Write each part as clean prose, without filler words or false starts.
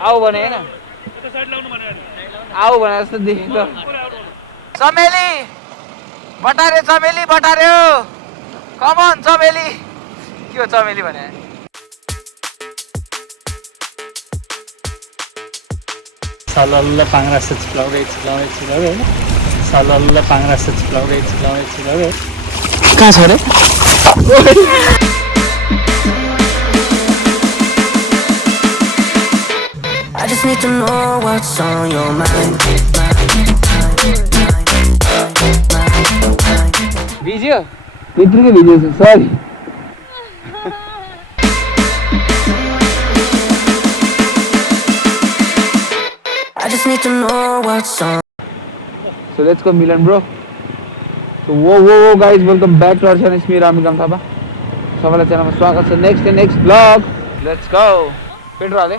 आऊ भने हैन आऊ भने जस्तो देखेको चमेली बटार्यो कम अन चमेली के हो चमेली भने सलल्ल पाङ्रा चिप्लाउँदै हैन सलल्ल पाङ्रा चिप्लाउँदै कहाँ छ रे I just need to know what's on your mind. भिज्यो भित्रकै भिज्यो sorry I just need to know what's on. So let's go Milan bro. So whoa guys, welcome back to our channel. It's me Thapa. सबैलाई च्यानलमा स्वागत छ next vlog. Let's go. Petrol हाले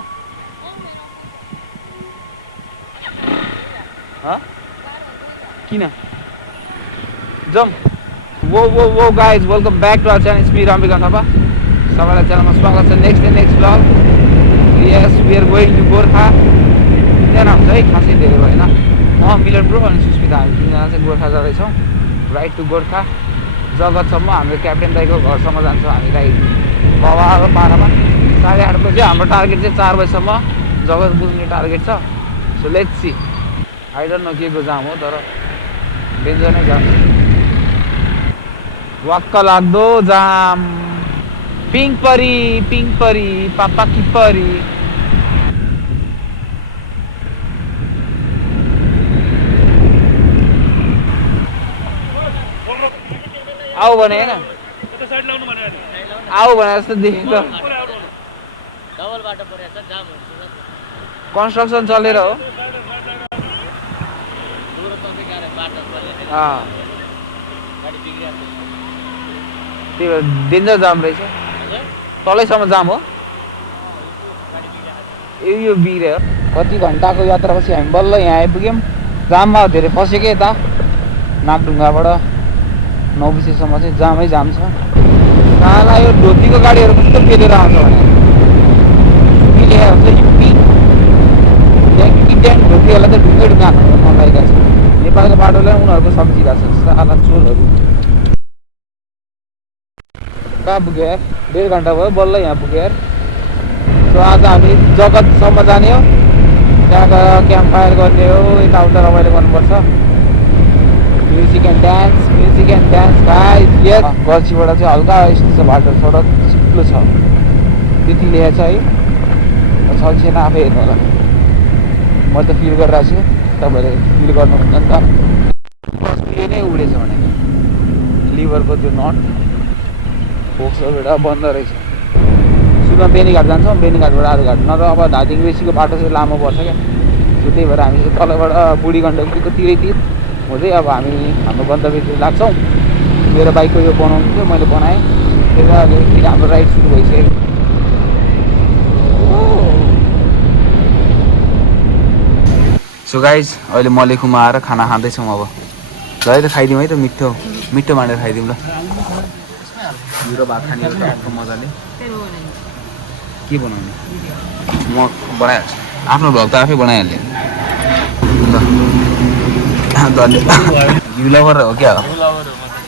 ह किन जम whoa guys, welcome back to our channel. It's me Thapa. सबैलाई च्यानलमा स्वागत छ next vlog. Yes, we are going to Gorkha. त्यहाँ हुन्छ है खासै धेरै भएन मिलन ब्रो अनि सुस्मिता हामी तिनजना चाहिँ गोर्खा जाँदैछौँ राइड टु गोर्खा जगतसम्म हाम्रो क्याप्टेन दाइको घरसम्म जान्छौँ हामी राइड बाबाको पारामा 8:30 बजी हाम्रो टार्गेट चाहिँ 4 बजीसम्म जगत पुग्ने टार्गेट छ so let's see I don't know के को जाम हो तर डेन्जर नै जाम वाक्क लाग्दो जाम पिङ्क परी पापा की परी आऊ भने हैन आऊ भने जस्तो देखेको डबल बाटो परेछ जाम हुन्छ कन्स्ट्रक्सन चलेर हो त्यो डेन्जर जाम रहेछ तलैसम्म जाम हो यो बिग्रियो कति घन्टाको यात्रापछि हामी बल्ल यहाँ आइपुग्यौँ जाममा धेरै फसेको यता नागढुङ्गाबाट 9 बजीसम्म चाहिँ जामै जाम छ साला यो धोतीको गाडीहरू कस्तो पेलेर आउँछ भने पिलेर हुन्छ ड्याङ धोतीहरूलाई त ढुङ्गै ढुङ्गा नलागेका छ नेपालको बाटोलाई उनीहरूको सम्झिरहेको छ साला चोरहरू कहाँ पुग्यो यार 1.5 घन्टा भयो बल्ल यहाँ पुग्यो यार सो आज हामी जगतसम्म जाने हो त्यहाँ गएर क्याम्प फायर गर्ने हो यताउता रमाइलो गर्नुपर्छ म्युजिक एन्ड डान्स गाइस यस गल्छीबाट चाहिँ हल्का यस्तो छ बाटो सडक चिप्लो छ त्यति ल्याएछ है छैन आफै हेर्नु होला म त फिल गरिरहेको छु तपाईँहरूले फिल गर्नुहुन्छ नि त क्लचले नै उडेछ भने लिभरको त्यो नट फोक्सबाट बन्द रहेछ सुरुमा बेनीघाट जान्छौँ बेनीघाटबाट आरुघाट नत्र अब धादिङ बेसीको बाटो चाहिँ लामो पर्छ क्या सो त्यही भएर हामी चाहिँ तलबाट बुढी गण्डकीको तिरै हुँदै अब हामी हाम्रो गन्तव्यतिर लाग्छौँ मेरो बाइकको यो बनाउनु थियो मैले बनाएँ त्यही भएर फेरि हाम्रो राइड सुरु भइसक्यो सो गाइज अहिले मलेखुमा आएर खाना खाँदैछौँ अब ल है त खाइदिउँ है त मिठो मानेर खाइदिउँ ल मेरो भात खाने एउटा मजाले के बनाउने म बनाइहाल्छु आफ्नो भ्लग त आफै बनाइहाल्ने यु लभर हो क्या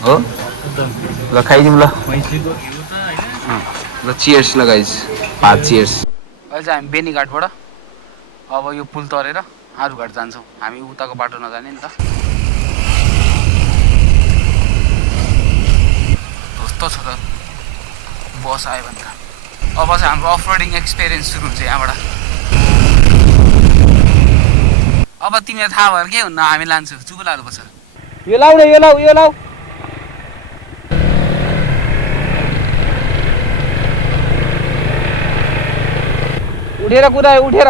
हो ल खाइदिउँ ल चियर्स ल गाइज भात चियर्स अहिले चाहिँ हामी बेनीघाटबाट अब यो पुल तरेर आरुघाट जान्छौँ हामी उताको बाटो नजाने नि त कस्तो छ त बस आयो भने त अब चाहिँ हाम्रो अफ रोडिङ एक्सपिरियन्स सुरु हुन्छ यहाँबाट अब तिमीलाई थाहा भएर के हुन्न हामी लान्छौँ चुप लाग्नुपर्छ यो लाउ न यो लाउ उठेर कुदायो उठेर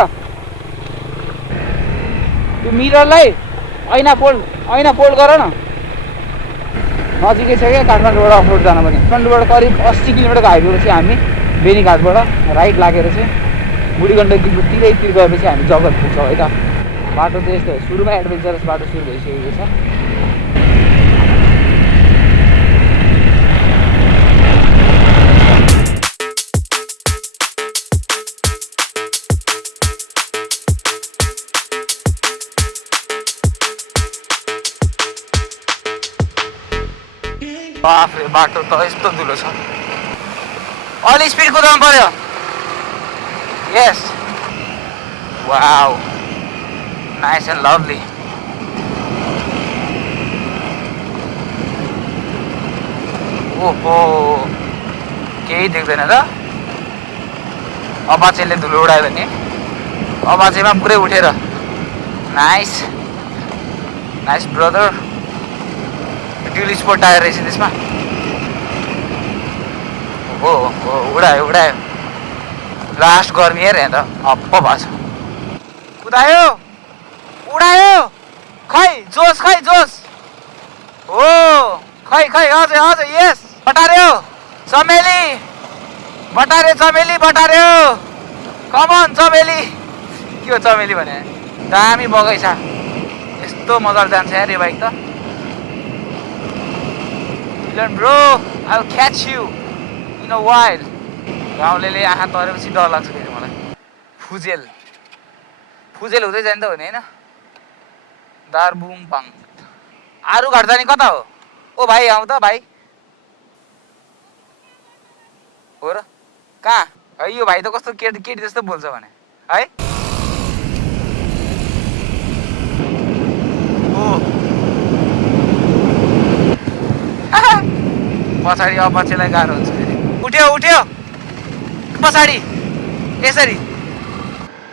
त्यो मिररलाई ऐना फोल्ड गर न नजिकै छ क्या काठमाडौँबाट अफरोड जान पनि काठमाडौँबाट करिब 80 किलोमिटरको हाइवेपछि हामी बेनीघाटबाट राइट लागेर चाहिँ बुढी गण्डकीको तिरैतिर गएपछि हामी जगत पुग्छौँ है त बाटो चाहिँ यस्तो सुरुमा एडभेन्चरस बाटो सुरु भइसकेको छ बाफरे बाटो त यस्तो धुलो छ अलि स्पिड कुदाउनु पर्यो यस वाउ नाइस एन्ड लभली ओहो केही देख्दैन त अपाचेले धुलो उडायो भने अपाचेमा पुरै उठेर nice nice brother dual sport tyre रहेछ त्यसमा हो उडायो लास्ट गर्मी हेर त हप्प भएको छ कुदायो उडायो खै जोस हो खै अझै यस बटार्यो चमेली बटार्यो कमन चमेली के हो चमेली भने दामी बगैँचा यस्तो मजाले जान्छ यार यो बाइक त bro I will catch you in a wild गाउँले आँखा तरेपछि डर लाग्छ फेरि मलाई फुजेल हुँदै जाने त हो नि होइन दारबुङ पाङ आरु घाट जाने कता हो ओ भाइ आउँ त भाइ हो र कहाँ है यो भाइ त कस्तो केटी जस्तो बोल्छ भने है पछाडि अपाचेलाई गाह्रो हुन्छ फेरि उठ्यो पछाडि यसरी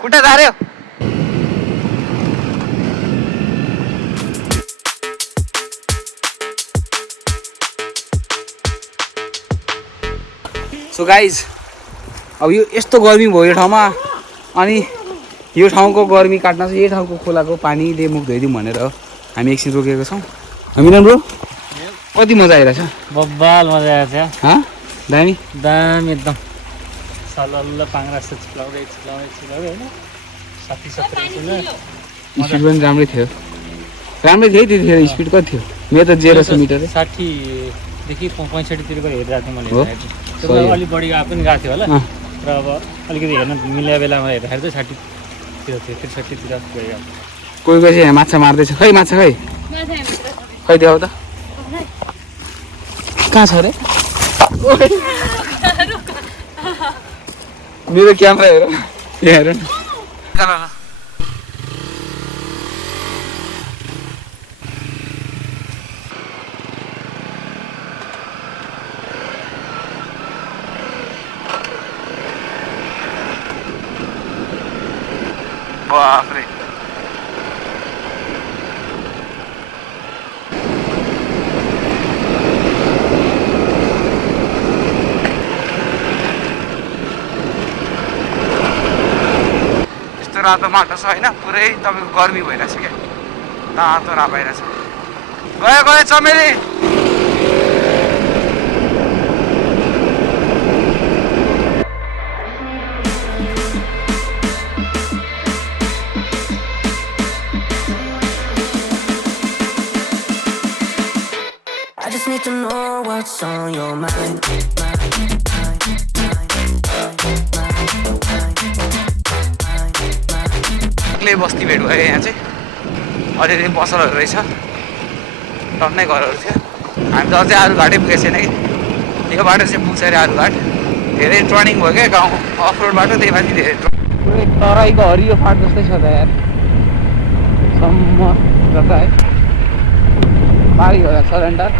खुट्टा झार्यो सो गाइज अब यो यस्तो गर्मी भयो यो ठाउँमा अनि यो ठाउँको गर्मी काट्न चाहिँ यो ठाउँको खोलाको पानीले मुख धोइदिउँ भनेर हामी एकछिन रोकेको छौँ हामी राम्रो कति मजा आइरहेछ बब्बाल मजा आएछ दामी एकदम सलल्ल पाङ्रा जस्तो चिप्लाउँदै होइन साठी स्पिड पनि राम्रै थियो त्यतिखेर स्पिड कति थियो मेरो त 0 मिटर 60देखि 65 हेरिरहेको थिएँ मैले अलिक बढी पनि गएको थियो होला र अब अलिकति हेर्न मिल्या बेलामा हेर्दाखेरि चाहिँ 60 थियो 63 गयो कोही चाहिँ माछा मार्दैछ खै माछा खै देखाउ त कहाँ छ अरे मेरो क्यामेरा हेर बाफ्रे रातो माटो छ होइन पुरै तपाईँको गर्मी भइरहेछ क्या तातो रापाइरहेछ गयो चमेली I just need to know what's on your mind. बस्ती भेट भयो यहाँ चाहिँ अलिअलि पसलहरू रहेछ टन्नै घरहरू थियो हामी त अझै आरु घाटै पुगेको छैन कि यो बाटो चाहिँ पुग्छ अरे आरु घाट धेरै टर्निङ भयो क्या गाउँ अफ रोड बाटो त्यही माथि धेरै पुरै तराईको हरियो फाट जस्तै छ त यार सम्म जता है पारी हो सरेन्डर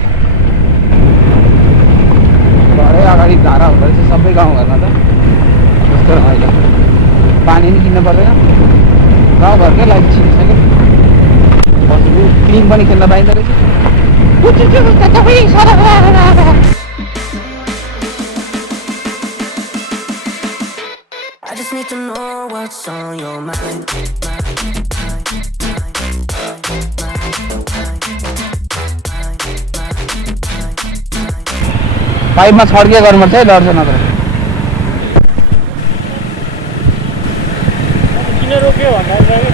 घरै अगाडि धारा हुँदो रहेछ सबै गाउँघरमा त जस्तो रमाइलो पानी नि किन्नु पर्दैन गाउँघरकै लागि छिरिसक्यो बस्नु क्लिन पनि खेल्न पाइँदो रहेछ I just need to know what's on your mind. पाइपमा छड्के गर्नुपर्छ है डर छ नत्र किन रोक्यो भन्दाखेरि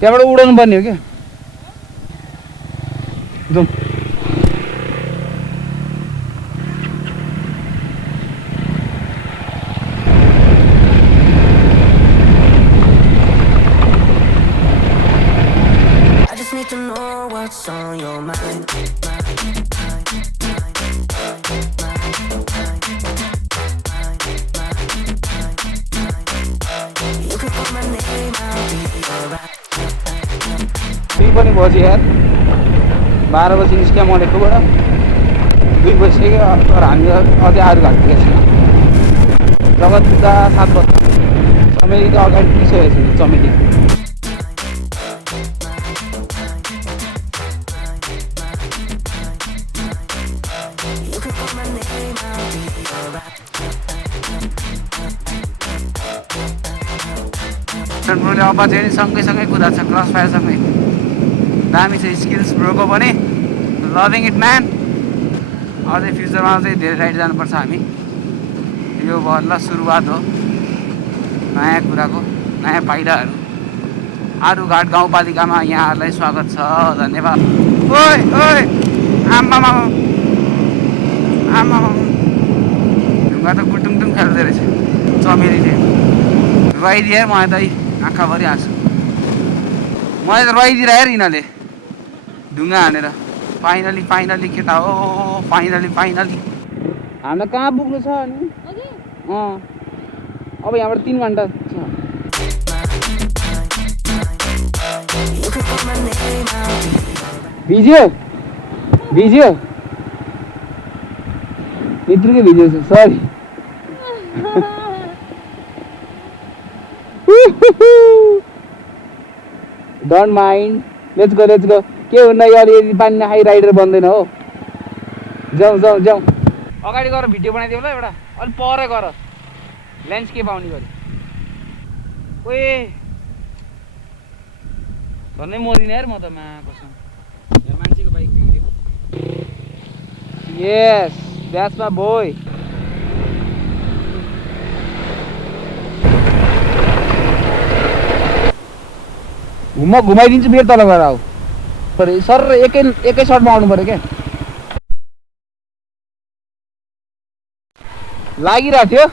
त्यहाँबाट उडाउनु पर्ने हो क्या जाउँ पनि बज्यो यार 12 बजी निस्क्या मलेकोबाट 2 बजिसक्यो तर हामी अझै आरू घाट पुगेको छैन जगत पुग्दा 7 बज्छ चमेली त अगाडि पुगिसकेको छ चमेली ब्रोले अब चाहिँ सँगै कुदा छ क्रस फायर सँगै दामी छ स्किल्स ब्रोको पनि लभिङ इट म्यान अझै फ्युचरमा चाहिँ धेरै राइड जानुपर्छ हामी यो बल्ल सुरुवात हो नयाँ कुराको नयाँ पाइलाहरू आरू घाट गाउँपालिकामा यहाँहरूलाई स्वागत छ धन्यवाद ओइ ओइ आम्मामा ढुङ्गा त गुटुङटुङ खेल्दो रहेछ चमेलीले रुवाइदिए मलाई त आँखाभरि हाँसु मलाई त रुवाइदिएर हेर यिनीहरूले ढुङ्गा हानेर फाइनली केटा हो फाइनली हामीलाई कहाँ पुग्नु छ अनि अब यहाँबाट 3 घन्टा छ भिज्यो यत्रुकै भिज्यो sorry don't mind let's go के हुन्न यार यदि पानी नखाइ राइडर बन्दैन हो जाउँ अगाडि गएर भिडियो बनाइदिउँ ल एउटा अलि पर गर ल्यान्डस्केप आउने गरी ओए झन्नै मरिने यार म त कसम यहाँ मान्छेको बाइक बिग्रियो यस द्याट्स माई बोय म घुमाइदिन्छु फेरि तल गएर आऊ सर एकै सर्टमा आउनु पऱ्यो क्या लागिरहेको थियो